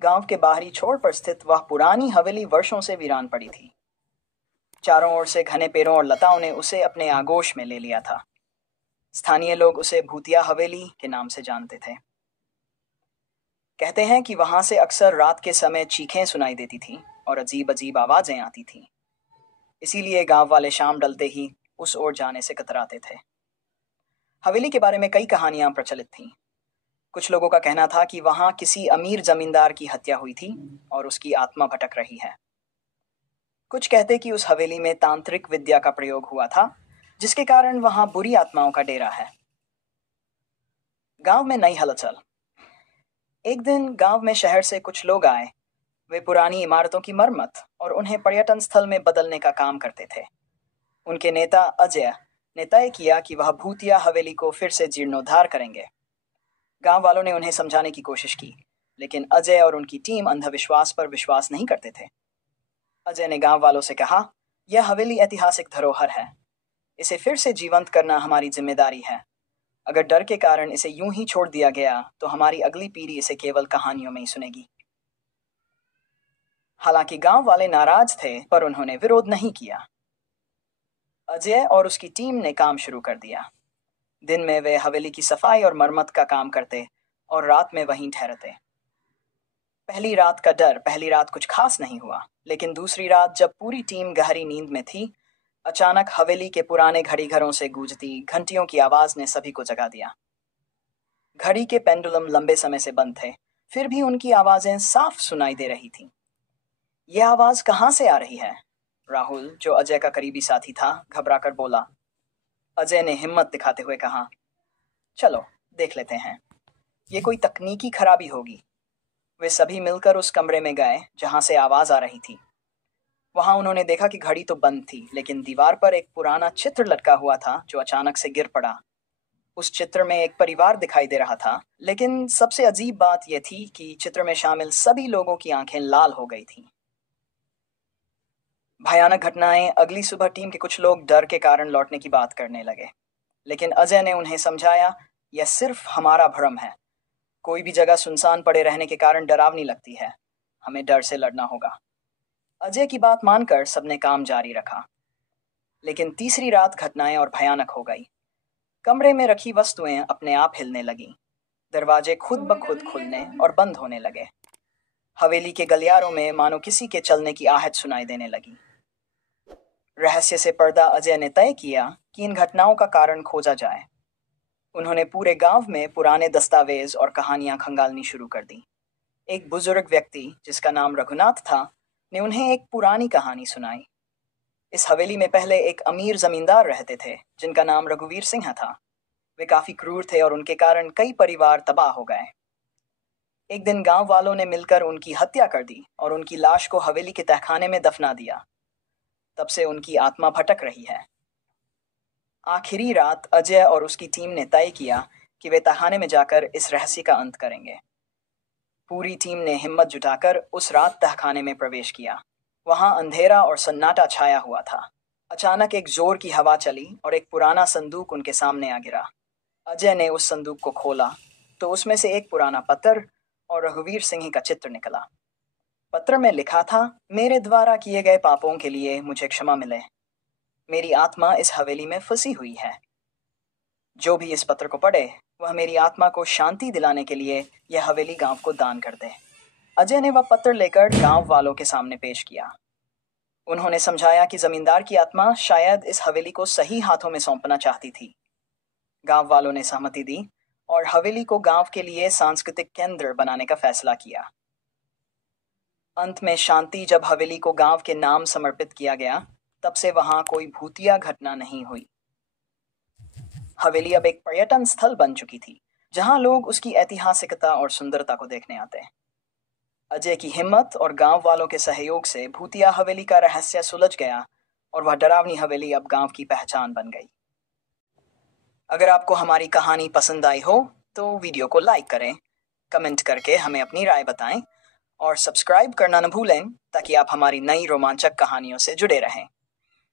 गांव के बाहरी छोर पर स्थित वह पुरानी हवेली वर्षों से वीरान पड़ी थी। चारों ओर से घने पेड़ों और लताओं ने उसे अपने आगोश में ले लिया था। स्थानीय लोग उसे भूतिया हवेली के नाम से जानते थे। कहते हैं कि वहां से अक्सर रात के समय चीखें सुनाई देती थीं और अजीब अजीब आवाजें आती थीं। इसीलिए गांव वाले शाम ढलते ही उस ओर जाने से कतराते थे। हवेली के बारे में कई कहानियां प्रचलित थीं। कुछ लोगों का कहना था कि वहां किसी अमीर जमींदार की हत्या हुई थी और उसकी आत्मा भटक रही है। कुछ कहते कि उस हवेली में तांत्रिक विद्या का प्रयोग हुआ था, जिसके कारण वहां बुरी आत्माओं का डेरा है। गांव में नई हलचल। एक दिन गांव में शहर से कुछ लोग आए। वे पुरानी इमारतों की मरम्मत और उन्हें पर्यटन स्थल में बदलने का काम करते थे। उनके नेता अजय ने तय किया कि वह भूतिया हवेली को फिर से जीर्णोद्धार करेंगे। गांव वालों ने उन्हें समझाने की कोशिश की, लेकिन अजय और उनकी टीम अंधविश्वास पर विश्वास नहीं करते थे। अजय ने गांव वालों से कहा, यह हवेली ऐतिहासिक धरोहर है। इसे फिर से जीवंत करना हमारी जिम्मेदारी है। अगर डर के कारण इसे यूं ही छोड़ दिया गया तो हमारी अगली पीढ़ी इसे केवल कहानियों में ही सुनेगी। हालांकि गांव वाले नाराज थे, पर उन्होंने विरोध नहीं किया। अजय और उसकी टीम ने काम शुरू कर दिया। दिन में वे हवेली की सफाई और मरम्मत का काम करते और रात में वहीं ठहरते। पहली रात कुछ खास नहीं हुआ, लेकिन दूसरी रात जब पूरी टीम गहरी नींद में थी, अचानक हवेली के पुराने घड़ी घरों से गूंजती घंटियों की आवाज ने सभी को जगा दिया। घड़ी के पेंडुलम लंबे समय से बंद थे, फिर भी उनकी आवाजें साफ सुनाई दे रही थीं। यह आवाज कहाँ से आ रही है? राहुल, जो अजय का करीबी साथी था, घबराकर बोला। अजय ने हिम्मत दिखाते हुए कहा, चलो देख लेते हैं, ये कोई तकनीकी खराबी होगी। वे सभी मिलकर उस कमरे में गए जहां से आवाज आ रही थी। वहां उन्होंने देखा कि घड़ी तो बंद थी, लेकिन दीवार पर एक पुराना चित्र लटका हुआ था जो अचानक से गिर पड़ा। उस चित्र में एक परिवार दिखाई दे रहा था, लेकिन सबसे अजीब बात यह थी कि चित्र में शामिल सभी लोगों की आंखें लाल हो गई थीं। भयानक घटनाएं। अगली सुबह टीम के कुछ लोग डर के कारण लौटने की बात करने लगे, लेकिन अजय ने उन्हें समझाया, यह सिर्फ हमारा भ्रम है। कोई भी जगह सुनसान पड़े रहने के कारण डरावनी लगती है। हमें डर से लड़ना होगा। अजय की बात मानकर सबने काम जारी रखा, लेकिन तीसरी रात घटनाएं और भयानक हो गई। कमरे में रखी वस्तुएं अपने आप हिलने लगीं। दरवाजे खुद ब खुद खुलने और बंद होने लगे। हवेली के गलियारों में मानो किसी के चलने की आहट सुनाई देने लगी। रहस्य से पर्दा अजय ने तय किया कि इन घटनाओं का कारण खोजा जाए। उन्होंने पूरे गांव में पुराने दस्तावेज और कहानियां खंगालनी शुरू कर दी। एक बुजुर्ग व्यक्ति, जिसका नाम रघुनाथ था, ने उन्हें एक पुरानी कहानी सुनाई। इस हवेली में पहले एक अमीर जमींदार रहते थे, जिनका नाम रघुवीर सिंह था। वे काफी क्रूर थे और उनके कारण कई परिवार तबाह हो गए। एक दिन गांव वालों ने मिलकर उनकी हत्या कर दी और उनकी लाश को हवेली के तहखाने में दफना दिया। तब से उनकी आत्मा भटक रही है। आखिरी रात अजय और उसकी टीम ने तय किया कि वे तहखाने में जाकर इस रहस्य का अंत करेंगे। पूरी टीम ने हिम्मत जुटाकर उस रात तहखाने में प्रवेश किया। वहां अंधेरा और सन्नाटा छाया हुआ था। अचानक एक जोर की हवा चली और एक पुराना संदूक उनके सामने आ गिरा। अजय ने उस संदूक को खोला तो उसमें से एक पुराना पत्र और रघुवीर सिंह का चित्र निकला। पत्र में लिखा था, मेरे द्वारा किए गए पापों के लिए मुझे क्षमा मिले। मेरी आत्मा इस हवेली में फंसी हुई है। जो भी इस पत्र को पढ़े, वह मेरी आत्मा को शांति दिलाने के लिए यह हवेली गांव को दान कर दे। अजय ने वह पत्र लेकर गांव वालों के सामने पेश किया। उन्होंने समझाया कि जमींदार की आत्मा शायद इस हवेली को सही हाथों में सौंपना चाहती थी। गांव वालों ने सहमति दी और हवेली को गांव के लिए सांस्कृतिक केंद्र बनाने का फैसला किया। अंत में शांति जब हवेली को गांव के नाम समर्पित किया गया, तब से वहां कोई भूतिया घटना नहीं हुई। हवेली अब एक पर्यटन स्थल बन चुकी थी, जहां लोग उसकी ऐतिहासिकता और सुंदरता को देखने आते हैं। अजय की हिम्मत और गांव वालों के सहयोग से भूतिया हवेली का रहस्य सुलझ गया और वह डरावनी हवेली अब गांव की पहचान बन गई। अगर आपको हमारी कहानी पसंद आई हो तो वीडियो को लाइक करें, कमेंट करके हमें अपनी राय बताएं और सब्सक्राइब करना न भूलें, ताकि आप हमारी नई रोमांचक कहानियों से जुड़े रहें।